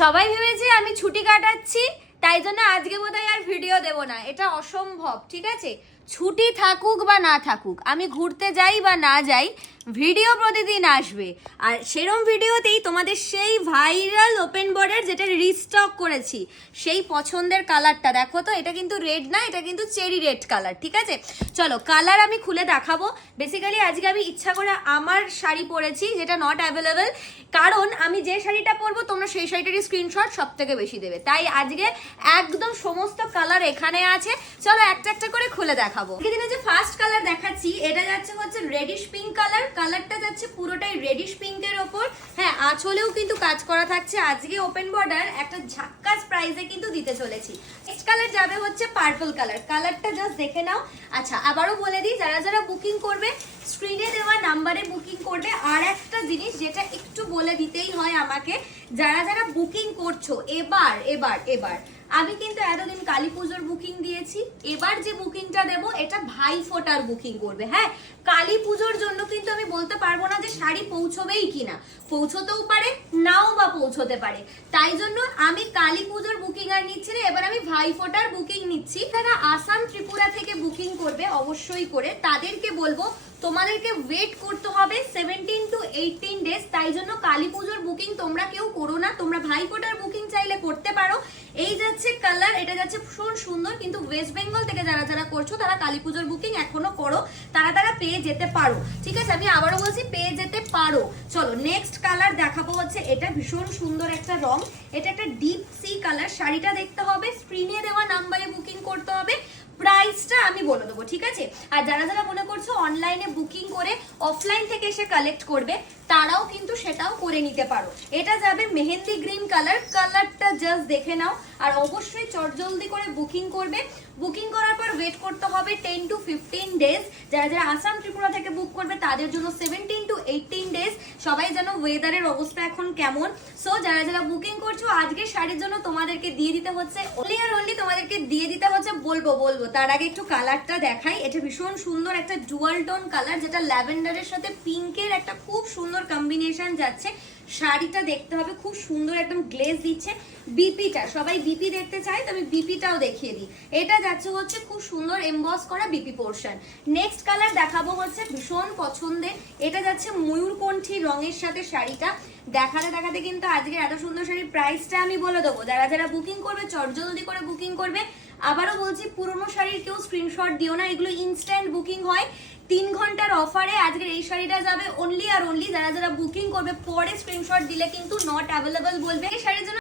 সবাই ভেবেছে আমি ছুটি কাটাচ্ছি, তাই জন্য আজকে বোধহয় আর ভিডিও দেব না। এটা অসম্ভব, ঠিক আছে? ছুটি থাকুক বা না থাকুক, আমি ঘুরতে যাই বা না যাই, ভিডিও প্রতিদিন আসবে। আর সেরম ভিডিওতেই তোমাদের সেই ভাইরাল ওপেন বর্ডার যেটা রিস্টক করেছি, সেই পছন্দের কালারটা দেখো তো। এটা কিন্তু রেড না, এটা কিন্তু চেরি রেড কালার, ঠিক আছে? চলো কালার আমি খুলে দেখাবো। বেসিক্যালি আজকে আমি ইচ্ছা করে আমার শাড়ি পরেছি যেটা নট অ্যাভেলেবেল, কারণ আমি যে শাড়িটা পরবো তোমরা সেই শাড়িটারই স্ক্রিনশট সব থেকে বেশি দেবে। তাই আজকে একদম সমস্ত কালার এখানে আছে। চলো একটা একটা করে খুলে দেখাবো। এখানে যে ফার্স্ট কালার দেখাচ্ছি এটা যাচ্ছে হচ্ছে রেডিশ পিঙ্ক কালার। কালারটা যাচ্ছে পুরোটাই রেডিশ পিঙ্কের ওপর। হ্যাঁ, আঁচলেও কিন্তু কাজ করা থাকছে। আজকে ওপেন বর্ডার একটা ঝাক্কাস প্রাইসে কিন্তু দিতে চলেছি। নেক্সট কালার যাবে হচ্ছে পার্পল কালার। কালারটা জাস্ট দেখে নাও। আচ্ছা, আবারও বলে দিই, যারা যারা বুকিং করবে স্ক্রিনে দেওয়া নাম্বারে বুকিং করবে। আর একটা জিনিস যেটা একটু বলে দিতেই হয় আমাকে, যারা যারা বুকিং করছো এবার এবার এবার আমি কিন্তু এতদিন কালী পুজোর বুকিং দিয়েছি, এবার যে বুকিংটা দেবো এটা ভাই ফোটার বুকিং করবে। হ্যাঁ, কালী পুজোর জন্য কিন্তু আমি বলতে পারবো না যে শাড়ি পৌঁছবেই কিনা, পৌঁছতেও পারে নাও বা পৌঁছতে পারে। তাই জন্য আমি কালী পুজোর বুকিং আর নিচ্ছি না, এবার আমি ভাই ফোটার বুকিং নিচ্ছি। যারা আসাম ত্রিপুরা থেকে বুকিং করবে অবশ্যই করে তাদেরকে বলবো তোমাদেরকে ওয়েট করতে হবে 17 to 18 ডেজ। তাই জন্য কালী পুজোর বুকিং তোমরা কেউ করো না, তোমরা ভাই ফোটার বুকিং চাইলে করতে পারো। এই যাচ্ছে কালার, এটা যাচ্ছে ভীষণ সুন্দর। কিন্তু ওয়েস্ট বেঙ্গল থেকে যারা যারা করছো তারা কালী পুজোর বুকিং এখনো করো, তারা তারা পেয়ে যেতে পারো, ঠিক আছে? আমি আবারও বলছি পেয়ে যেতে পারো। চলো নেক্সট কালার দেখাবো হচ্ছে এটা ভীষণ সুন্দর একটা রং। এটা একটা ডিপ সি কালার। শাড়িটা দেখতে হবে, স্ক্রিনে দেওয়া নাম্বারে বুকিং করতে হবে। প্রাইসটা আমি বলে দেবো, ঠিক আছে? আর যারা যারা মনে করছো অনলাইনে বুকিং করে অফলাইন থেকে এসে কালেক্ট করবে, তারাও কিন্তু সেটাও করে নিতে পারো। এটা যাবে মেহেন্দি গ্রিন কালার। কালারটা জাস্ট দেখে নাও। আর অবশ্যই চটজলদি করে বুকিং করবে। বুকিং করার পর ওয়েট করতে হবে 10 to 15 ডেজ। যারা যারা আসাম ত্রিপুরা থেকে বুক করবে তাদের জন্য 17 to 18 ডেজ। সবাই জানো ওয়েদারের অবস্থা এখন কেমন। সো যারা যারা বুকিং করছো আজকে শাড়ির জন্য তোমাদেরকে দিয়ে দিতে হচ্ছে অনলি আর অনলি তোমাদেরকে দিয়ে দিতে হচ্ছে বলবো তার আগে একটু কালারটা দেখাই। এটা ভীষণ সুন্দর একটা ডুয়াল টোন কালার, যেটা ল্যাভেন্ডারের সাথে পিঙ্কের একটা খুব সুন্দর কম্বিনেশন যাচ্ছে। শাড়িটা দেখতে হবে, খুব সুন্দর একদম গ্লেজ দিচ্ছে। বিপিটা সবাই বিপি দেখতে চায়, তো আমি বিপিটাও দেখিয়ে দিই। এটা যাচ্ছে হচ্ছে খুব সুন্দর এমবস করা বিপি পোর্শন। নেক্সট কালার দেখাবো হচ্ছে ভীষণ পছন্দের, এটা যাচ্ছে ময়ূরকণ্ঠী রঙের সাথে শাড়িটা। দেখাতে দেখাতে কিন্তু আজকে এত সুন্দর শাড়ির প্রাইসটা আমি বলে দেবো। যারা যারা বুকিং করবে চটজলদি করে বুকিং করবে। আবারও বলছি, পুরোনো শাড়ির কেউ স্ক্রিনশট দিও না, এগুলো ইনস্ট্যান্ট বুকিং হয়। 3 ঘন্টার অফারে আজকের এই শাড়িটা যাবে অনলি আর অনলি যারা যারা বুকিং করবে। পরে স্ক্রিনশট দিলে কিন্তু নট অ্যাভেলেবল বলবে। এই শাড়ির জন্য